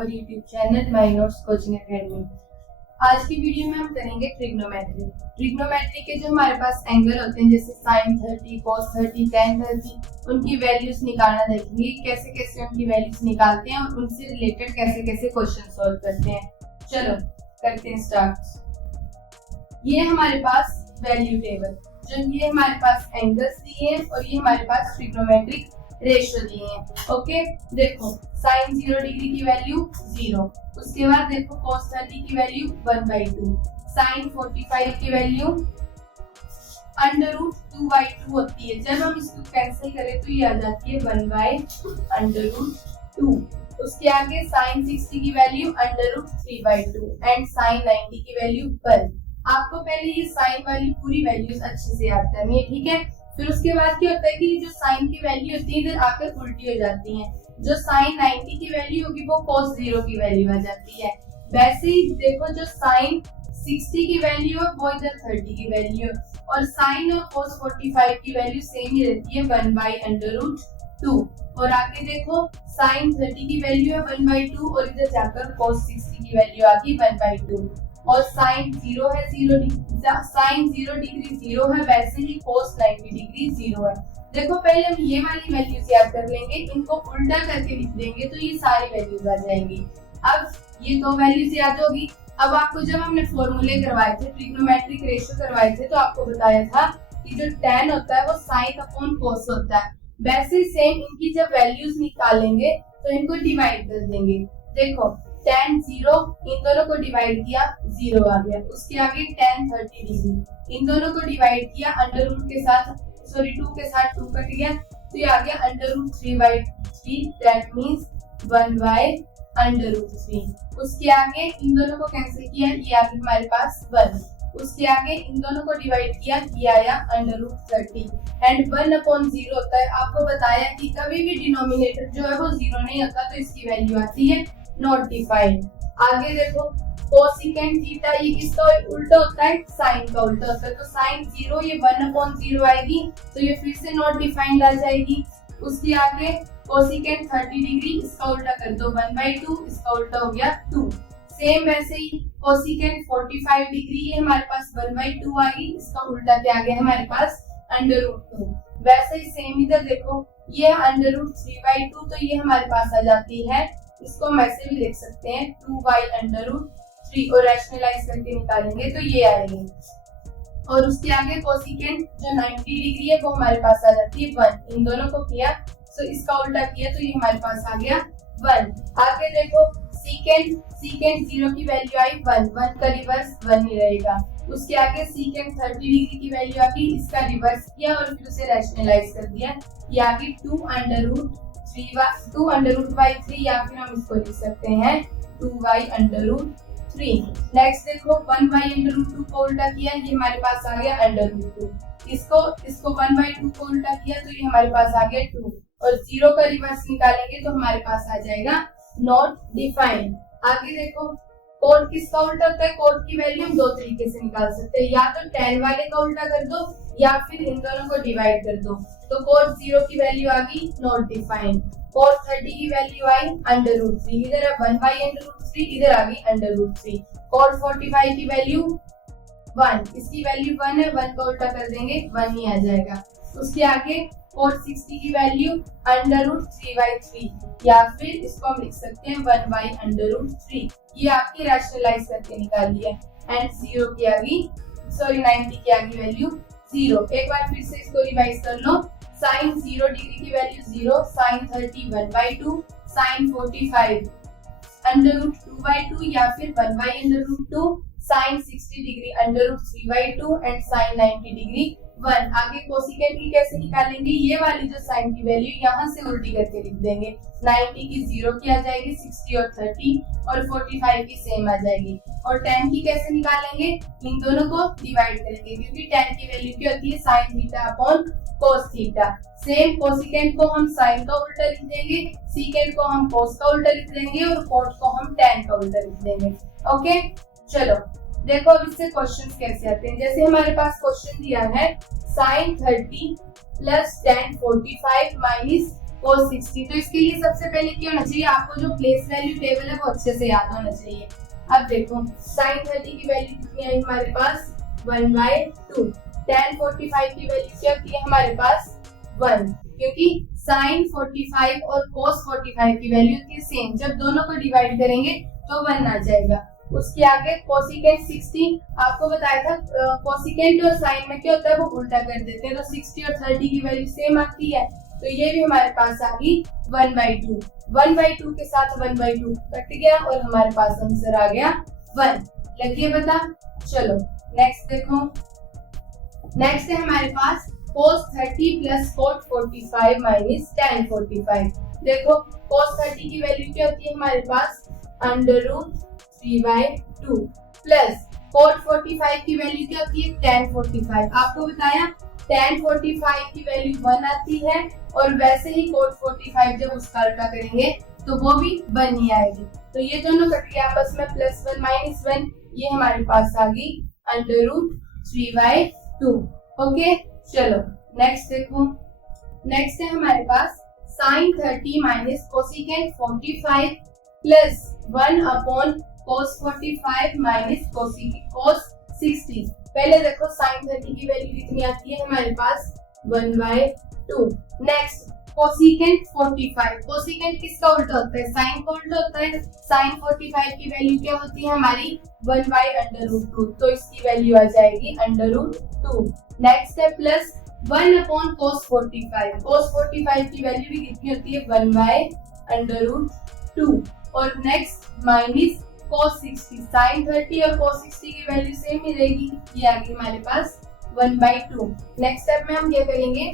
Our YouTube channel my notes coaching academy. आज की video में हम करेंगे ट्रिग्नोमेट्री। ट्रिग्नोमेट्री के जो हमारे पास एंगल होते हैं जैसे sin 30, cos 30, tan 30, उनकी वैल्यूज निकालना देखेंगे कैसे कैसे उनकी वैल्यूज निकालते हैं और उनसे रिलेटेड कैसे कैसे क्वेश्चन सॉल्व करते हैं। चलो करते हैं स्टार्ट। ये हमारे पास वैल्यू टेबल, जो ये हमारे पास एंगल्स दिए हैं और ये हमारे पास ट्रिग्नोमेट्रिक रेशियो दिए हैं। ओके, देखो sin 0 डिग्री की वैल्यू 0, उसके बाद देखो cos 30 की वैल्यू 1/2, sin 45 की वैल्यू √2/2 होती है। जब हम इसको कैंसिल करें तो ये आ जाती है 1/√2। उसके आगे sin 60 की वैल्यू √3/2 एंड sin 90 की वैल्यू 1। आपको पहले ये साइन वाली पूरी वैल्यूज अच्छे से याद करनी है, ठीक है। फिर उसके बाद क्या होता है कि जो साइन की वैल्यू होती है इधर आकर उल्टी हो जाती है। जो साइन 90 की वैल्यू होगी वो cos 0 की वैल्यू आ जाती है। वैसे ही देखो जो साइन 60 की वैल्यू है वो इधर 30 की वैल्यू है, और साइन और cos 45 की वैल्यू सेम ही रहती है 1/√2। और आगे देखो साइन 30 की वैल्यू है 1/2 और इधर जाकर cos 60 की वैल्यू आ गई 1/2। और साइन 0 है 0 डिग्री, साइन 0 डिग्री 0 है, वैसे ही cos 90 डिग्री 0 है। देखो पहले हम ये वाली वैल्यूज याद कर लेंगे, इनको उल्टा करके लिख देंगे तो ये सारी वैल्यूज आ जाएंगी। अब ये दो वैल्यूज याद होगी। अब आपको जब हमने फॉर्मूले करवाए थे, ट्रिग्नोमेट्रिक रेशियो करवाए थे, तो आपको बताया था कि जो tan होता है वो sin अपॉन cos होता है। वैसे ही सेम इनकी जब वैल्यूज निकालेंगे तो इनको डिवाइड कर देंगे। देखो tan 0 इन दोनों को डिवाइड किया 0 आ गया, उसके आगे tan 30 डिग्री इन दोनों को डिवाइड किया अंडर रूट के साथ, सॉरी 2 के साथ 2 कट गया तो ये आ गया √3/3, दैट मींस 1/√3। उसके आगे इन दोनों को कैंसिल किया, ये आ गया हमारे पास 1। उसके आगे इन दोनों को डिवाइड किया, ये आया √30 एंड 1/0 होता है। आपको बताया कि कभी भी डिनोमिनेटर जो है वो 0 नहीं होता, तो इसकी वैल्यू आती है नॉट डिफाइंड। आगे देखो कोसिकेंट थीटा, ये किसका उल्टा होता है, साइन का उल्टा होता है, तो साइन 0 ये 1/0 आएगी, तो ये फिर से नॉट डिफाइंड आ जाएगी। उसके आगे कोसिकेंट 30 डिग्री, इसका उल्टा कर दो 1/2, इसका उल्टा हो गया 2। सेम वैसे ही कोसिकेंट 45 डिग्री, ये हमारे पास 1/2 आएगी, इसका उल्टा क्या आ गया हमारे पास √2। वैसे ही सेम इधर देखो ये √3/2, तो ये हमारे पास आ जाती है, इसको हम ऐसे भी लिख सकते हैं 2/√3, और रैशनलाइज करके निकालेंगे तो ये आएगी। और उसके आगे कोसिकेंट जो 90 डिग्री है वो हमारे पास आ जाती है 1। इन दोनों को किया तो इसका उल्टा किया तो ये हमारे पास आ गया 1। आगे देखो सीकेंट 0 की वैल्यू आई 1 का रिवर्स 1 ही रहेगा। उसके आगे सीकेंट 30 डिग्री की वैल्यू आ गई, इसका रिवर्स किया और फिर उसे रैशनलाइज कर दिया, ये आ गई 2√3 या फिर हम इसको लिख सकते हैं 2/√3। नेक्स्ट देखो 1/√2 को उल्टा किया, ये हमारे पास आ गया √2। इसको 1/2 को उल्टा किया तो ये हमारे पास आ गया 2, और 0 का रिवर्स निकालेंगे तो हमारे पास आ जाएगा नॉट डिफाइंड। आगे देखो कोड किसका उल्टा होता है, कोड की वैल्यू हम दो तरीके से निकाल सकते हैं, या तो tan वाले का उल्टा कर दो या फिर इन दोनों को डिवाइड कर दो। तो cos 0 की वैल्यू आ गई नॉट डिफाइंड, cos 30 की वैल्यू आई √3, इधर है 1/√3, इधर आ गई √3। cos 45 की वैल्यू 1, इसकी वैल्यू 1 है, 1 का उल्टा कर देंगे 1 ही आ जाएगा। उसके आगे cos 60 की वैल्यू √3/3, या फिर इसको हम लिख सकते हैं 1/√3। ये आपकी रैशनलाइज करके निकाली है एंड 0 की आ गई, सॉरी 90 की आ गई वैल्यू 0। एक बार फिर से इसको रिवाइज कर लो। sin 0 डिग्री की वैल्यू 0, sin 30 1/2, sin 45 √2/2 या फिर 1/√2, sin 60 degree √3/2 and sin 90 degree 1। आगे कोसिकेंट की कैसे निकालेंगे, ये वाली जो साइन की वैल्यू यहाँ से उल्टी करके लिख देंगे, 90 की 0 की आ जाएगी, 60 और 30 और 45 की सेम आ जाएगी। और tan की कैसे निकालेंगे, इन दोनों को डिवाइड करेंगे, क्योंकि tan की वैल्यू क्या होती है sin theta upon cos theta. Same cosecant को हम साइन का उल्टा लिख देंगे, सीकेंट को हम cos का उल्टा लिख देंगे और कोट को हम tan का उल्टा लिख देंगे। ओके, चलो देखो अब इससे क्वेश्चंस कैसे आते हैं। जैसे हमारे पास क्वेश्चन दिया है sin 30 plus tan 45 minus cos 60। तो इसके लिए सबसे पहले क्या होना चाहिए, आपको जो प्लेस वैल्यू टेबल है वो अच्छे से याद होना चाहिए। अब देखो sin 30 की वैल्यू कितनी आई हमारे पास 1/2। tan 45 की वैल्यू क्या होती है हमारे पास 1, क्योंकि sin 45 और cos 45 की वैल्यू होती है सेम। जब दोनों को डिवाइड करेंगे तो 1 आ जाएगा। उसके आगे कोसिकेंट 60, आपको बताया था कोसिकेंट और साइन में क्या होता है वो उल्टा कर देते हैं, तो 60 और 30 की वैल्यू सेम आती है। तो ये भी हमारे पास आ गई 1/2। 1/2 के साथ 1/2 कट गया और हमारे पास आंसर आ गया 1। लगिए पता। चलो नेक्स्ट देखो, नेक्स्ट है हमारे पास cos 30 plus cot 45 minus tan 45। देखो cos 30 की वैल्यू क्या होती है हमारे पास √3/2 प्लस cot 45 की वैल्यू क्या होती है tan 45। आपको बताया tan 45 की वैल्यू 1 आती है और वैसे ही cot 45 जब उसका उल्टा करेंगे तो वो भी 1 ही आएगी। तो ये दोनों कट गए आपस में, +1 -1, ये हमारे पास आ गई √3/2। ओके चलो नेक्स्ट देखो, नेक्स्ट है हमारे पास sin 30 minus cosecant 45 plus 1/cos 45 minus cos 60। पहले देखो sin 30 की वैल्यू कितनी आती है हमारे पास 1/2। नेक्स्ट कोसिकेंट 45, कोसिकेंट किसका उल्टा होता है साइन का उल्टा होता है। sin 45 की वैल्यू क्या होती है हमारी 1/√2, तो इसकी वैल्यू आ जाएगी √2। नेक्स्ट है प्लस 1/cos 45, cos 45 की वैल्यू भी कितनी होती है 1/√2। और नेक्स्ट माइनस cos 60, sin 30 और cos 60 की वैल्यू सेम मिलेगी, ये आ गई हमारे पास 1/2। नेक्स्ट स्टेप में हम क्या करेंगे,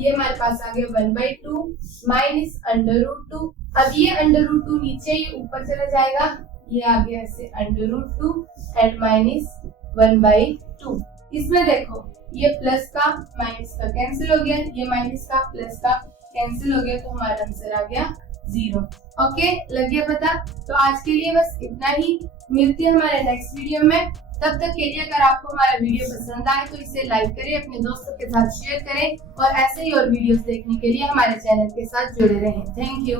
ये हमारे पास आ गया 1/2 माइनस √2। अब ये √2 नीचे ही ऊपर चला जाएगा, ये आ गया ऐसे √2 एंड माइनस 1/2। इसमें देखो ये प्लस का माइनस का कैंसिल हो गया, ये माइनस का प्लस का कैंसिल हो गया, तो हमारा आंसर आ गया 0। ओके लग गया पता। तो आज के लिए बस इतना ही, मिलते हैं हमारे नेक्स्ट वीडियो में। तब तक के लिए अगर आपको हमारा वीडियो पसंद आए तो इसे लाइक करें, अपने दोस्तों के साथ शेयर करें और ऐसे ही और वीडियोस देखने के लिए हमारे चैनल के साथ जुड़े रहें। Thank you.